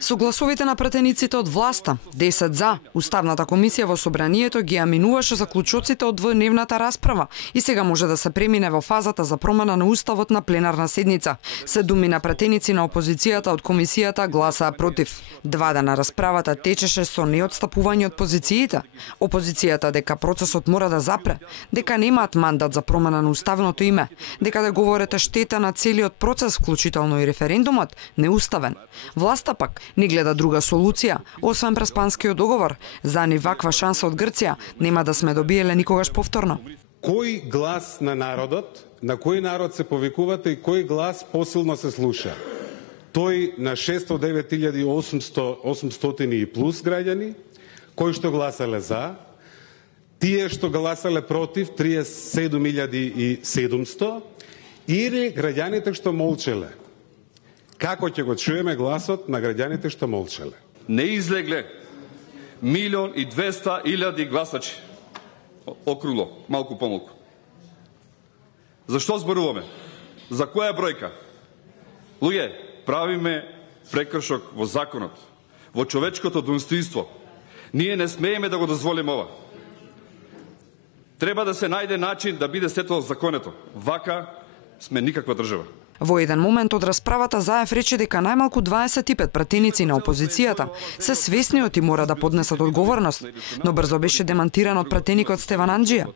Со гласовите на пратениците од власта, 10 за, Уставната комисија во собранието ги аминуваше заклучоците од двојдневната расправа и сега може да се премине во фазата за промена на уставот на пленарна седница. 7 на пратеници на опозицијата од комисијата гласаа против. 2 дена расправата течеше со неотстапување од позициите. Опозицијата дека процесот мора да запре, дека немаат мандат за промена на уставното име, дека договорот е штета на целиот процес, вклучително и референдумот, неуставен. Власта пак не гледа друга солуција, освен преспанскиот договор. За ни ваква шанса од Грција нема да сме добиеле никогаш повторно. Кој глас на народот, на кој народ се повикувате и кој глас посилно се слуша? Тој на 609.800 и плюс граѓани, кои што гласале за, тие што гласале против 37.700 или граѓаните што молчеле? Како ќе го чуеме гласот на граѓаните што молчеле? Не излегле 1.200.000 гласачи. Округло, малку помалку. Зашто зборуваме? За која бројка? Луѓе, правиме прекршок во законот, во човечкото достоинство. Ние не смееме да го дозволиме ова. Треба да се најде начин да биде сето законето. Вака сме никаква држава. Во еден момент од расправата Заев рече дека најмалку 25 пратеници на опозицијата се свесни и мора да поднесат одговорност, но брзо беше демантиран од пратеникот Стеван Анџија.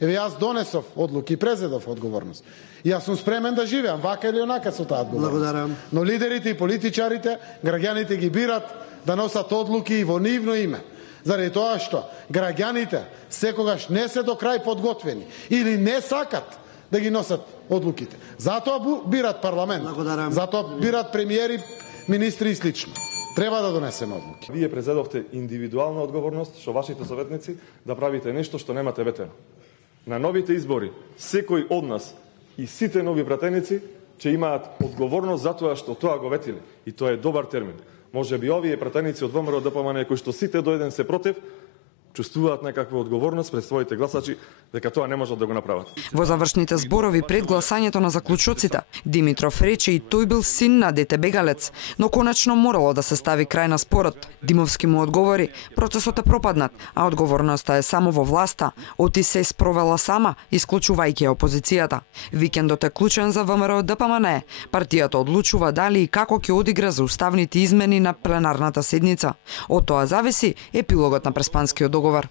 Еве јас донесов одлуки и презедов одговорност. Јас сум спремен да живеам вака или онака со таа одговорност. Благодарам. Но лидерите и политичарите, граѓаните ги бират да носат одлуки и во нивно име. Заради тоа што граѓаните секогаш не се до крај подготвени или не сакат да ги носат одлуките. Затоа бират парламент. Благодарам. Затоа бират премиери, министри и слично. Треба да донесеме одлуки. Вие презедовте индивидуална одговорност со вашите советници да правите нешто што немате ветено. На новите избори секој од нас и сите нови пратеници ќе имаат одговорност за тоа што тоа го ветиле. И тоа е добар термин. Може би овие пратеници од ВМРО ДПМН кои што сите до еден се против, чувствуваат некаква одговорност пред своите гласачи дека тоа не можат да го направат. Во завршните зборови пред гласањето на заклучоците, Димитров рече и тој бил син на дете бегалец, но конечно морало да се стави крај на спорот. Димовски му одговори, процесот е пропаднат, а одговорноста е само во власта. Оти се спровела сама, исклучувајќи опозицијата. Викендот е клучен за ВМРО ДПМН. Партијата одлучува дали и како ќе одигра за уставните измени на пленарната седница. Од тоа зависи епилогот на преспанскиот договор.